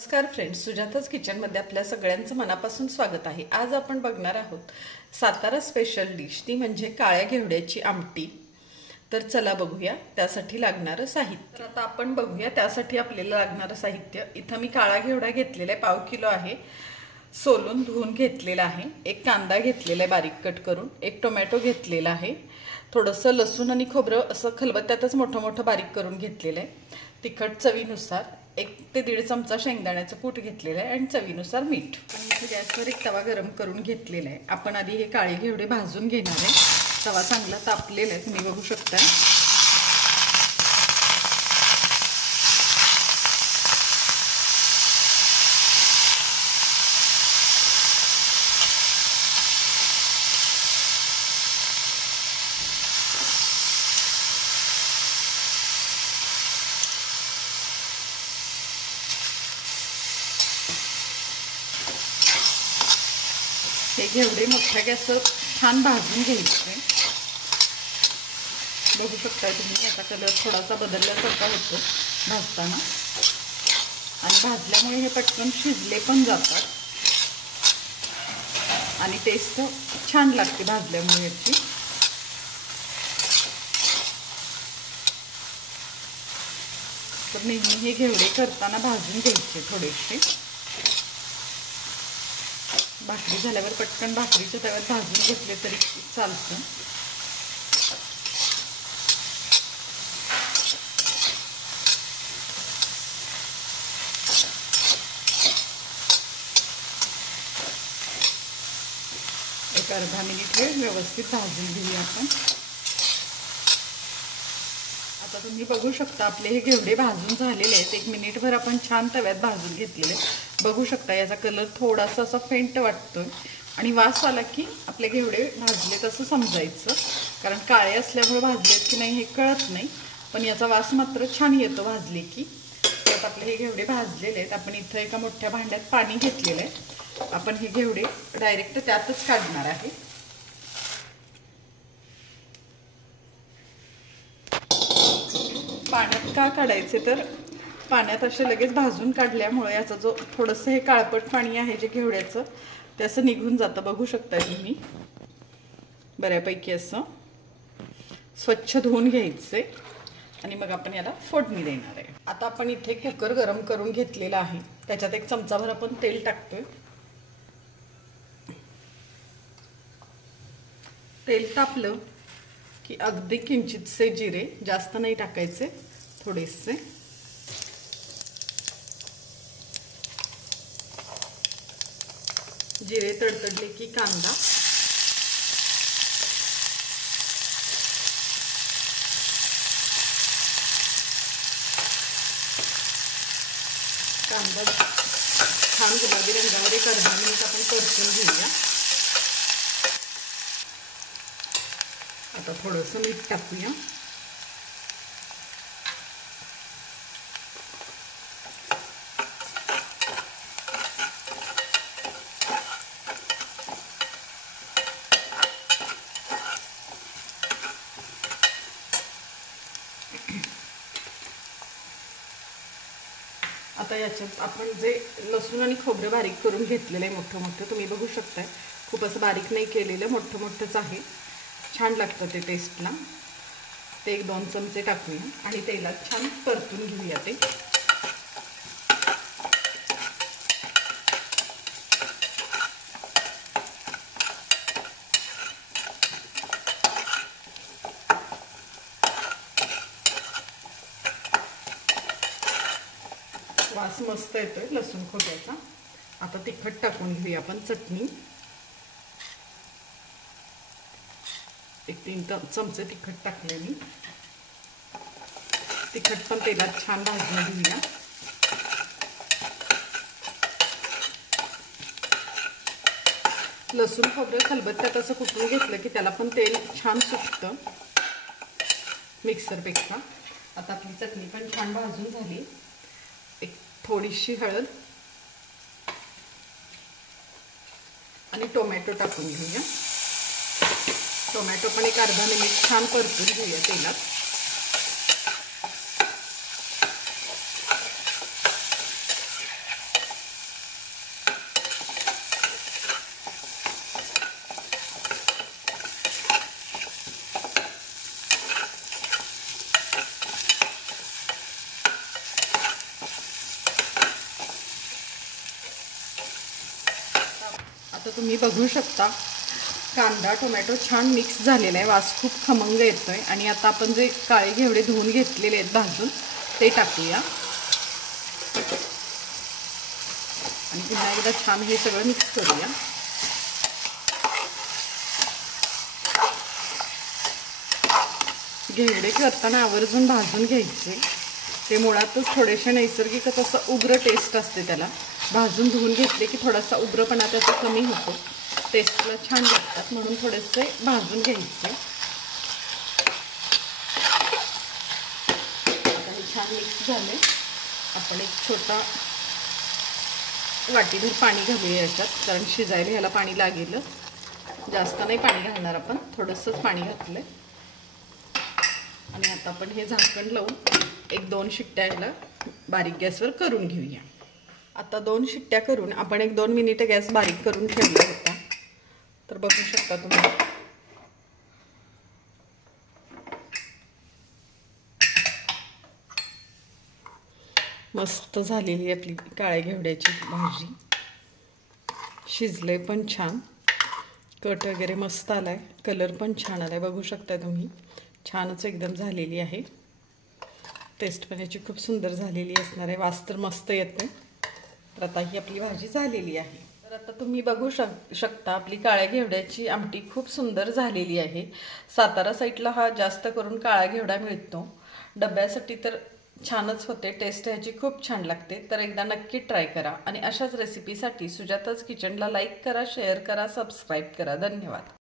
नमस्कार फ्रेंड्स, सुजाताज किचनमध्ये आपल्या सगळ्यांचं मनापासून स्वागत आहे। आज आपण बघणार आहोत सातारा स्पेशल डिश, ती म्हणजे काळ्या घेवड्याची आमटी। तर चला बघूया त्यासाठी लागणारं साहित्य। तर आता आपण बघूया त्यासाठी आपल्याला लागणारं साहित्य। इथं मी काळा घेवडा घेतलेला आहे, 1/2 किलो आहे, सोलून धुवून घेतलेला आहे। एक कांदा घेतलेला आहे बारीक कट करून, एक टोमॅटो घेतलेला आहे, थोडंसं लसूण आणि खोबरं असं खलबत्त्यातच मोठं मोठं बारीक करून घेतलेलं आहे, तिखट चवीनुसार, 1 ते 1.5 चमचा शेंगदाण्याचं कूट घेतलेलं आहे आणि चवीनुसार मीठ। आणि इथे गॅसवर एक तवा गरम करून घेतलेला आहे। आपण आधी हे काळे घेवडे भाजून घेणार आहे। तवा चांगला तापलेला आहे, तुम्ही बघू शकता। हे घेवडे मोठ्या गॅसवर छान भाजून घ्यायचे। बघू शकता तुम्ही, याचा कलर थोडासा बदलल्यासारखा होतो भाजताना, आणि भाजल्यामुळे हे पटकन शिजले पण जातात आणि टेस्ट छान लागते भाजल्यामुळे याची। तर नेहमी हे घेवडे करताना भाजून घ्यायचे थोडेसे। भाकरी झाल्यावर पटकन भाकरीच्या तव्यात भाजून घेतले तरी चालतं। एक अर्धा मिनिट हे व्यवस्थित भाजून घेऊया आपण। आता तुम्ही बघू शकता आपले हे घेवडे भाजून झालेले आहेत। 1 मिनिटभर आपण छान तव्यात भाजून घेतलेले। बघू शकता याचा कलर थोडासा असा फेंट वाटतोय आणि वास आला की आपले घेवडे भाजलेत असं समजायचं, कारण काळे असल्यामुळे भाजलेत की नाही हे कळत नाही, पण याचा वास मात्र छान येतो भाजले की। त्यात आपले हे घेवडे भाजलेले आहेत। आपण इथं एका मोठ्या भांड्यात पाणी घेतलेलं आहे, आपण हे घेवडे डायरेक्ट त्यातच काढणार आहे। पाण्यात का काढायचे, तर पाण्यात असे लगेच भाजून काढल्यामुळे याचा जो थोडंसं हे काळपट पाणी आहे जे घेवड्याचं, ते असं निघून जातं। बघू शकता तुम्ही, बऱ्यापैकी असं स्वच्छ धुवून घ्यायचे आणि मग आपण याला फोडणी देणार आहे। आता आपण इथे कुकर गरम करून घेतलेला आहे, त्याच्यात 1 चमचाभर आपण तेल टाकतोय। तेल तापलं की अगदी किंचितसे जिरे, जास्त नाही टाकायचे, थोडेसे। जिरे तडतडले की कांदा, कांदा छान गुलाबी रंगावर एक अर्धा मिनिट आपण परतून घेऊया। आता थोडंसं मीठ टाकूया। आता याच्यात आपण जे लसूण आणि खोबरं बारीक करून घेतलेलं आहे मोठं मोठं, तुम्ही बघू शकताय, खूप असं बारीक नाही केलेलं, मोठं मोठंच आहे, छान लागतं ते टेस्टला। ते 1-2 चमचे टाकूया आणि तेलात छान परतून घेऊया ते। वास मस्त येतोय लसूण खोबऱ्याचा। आता तिखट टाकून घेऊया आपण, चटणी 1-3 चमचे तिखट टाकले मी। तिखट पण तेलात छान भाजून घेऊया। लसूण खोबरं खलबत्त्यात असं कुटून घेतलं की त्याला पण तेल छान सुटतं मिक्सरपेक्षा। आता आपली चटणी पण छान भाजून झाली। एक थोडीशी हळद आणि टोमॅटो टाकून घेऊया। टोमॅटो पण एक अर्धा मिनिट छान परतून घेऊया तेलात। आता तुम्ही बघू शकता कांदा टोमॅटो छान मिक्स झालेला आहे, वास खूप खमंग येतोय। आणि आता आपण जे काळे घेवडे धुवून घेतलेले आहेत भाजून ते टाकूया आणि पुन्हा एकदा छान हे सगळं मिक्स करूया। घेवडे करताना आवर्जून भाजून घ्यायचे, ते मुळातच थोडेसे नैसर्गिकच असं उग्र टेस्ट असते त्याला। भाजून धुवून घेतले की थोडासा उग्रपणा त्याचा कमी होतो, टेस्टला छान लागतात, म्हणून थोडेसे भाजून घ्यायचे। आता हे छान मिक्स झाले, आपण एक छोटा वाटीभर पाणी घालूया याच्यात, कारण शिजायला ह्याला पाणी लागेल। जास्त नाही पाणी घालणार आपण, थोडंसंच पाणी घातलंय। आणि आता आपण हे झाकण लावून 1-2 शिट्ट्या ह्याला बारीक गॅसवर करून घेऊया। आता 2 शिट्ट्या करून आपण 1-2 मिनिटं गॅस बारीक करून ठेवला होता, तर बघू शकता तुम्ही मस्त झालेली आपली काळ्या घेवड्याची भाजी। शिजले पण छान, कट वगैरे मस्त आलाय, कलर पण छान आलाय, बघू शकता तुम्ही छानच एकदम झालेली आहे। टेस्ट पण याची खूप सुंदर झालेली असणार आहे, वास तर मस्त येते। तर आता ही आपली भाजी झालेली आहे। तर आता तुम्ही बघू शकता आपली काळ्या घेवड्याची आमटी खूप सुंदर झालेली आहे। सातारा साईडला हा जास्त करून काळा घेवडा मिळतो, डब्यासाठी तर छानच होते, टेस्ट ह्याची खूप छान लागते। तर एकदा नक्की ट्राय करा आणि अशाच रेसिपीसाठी सुजाताज किचनला लाईक करा, शेअर करा, सबस्क्राईब करा। धन्यवाद।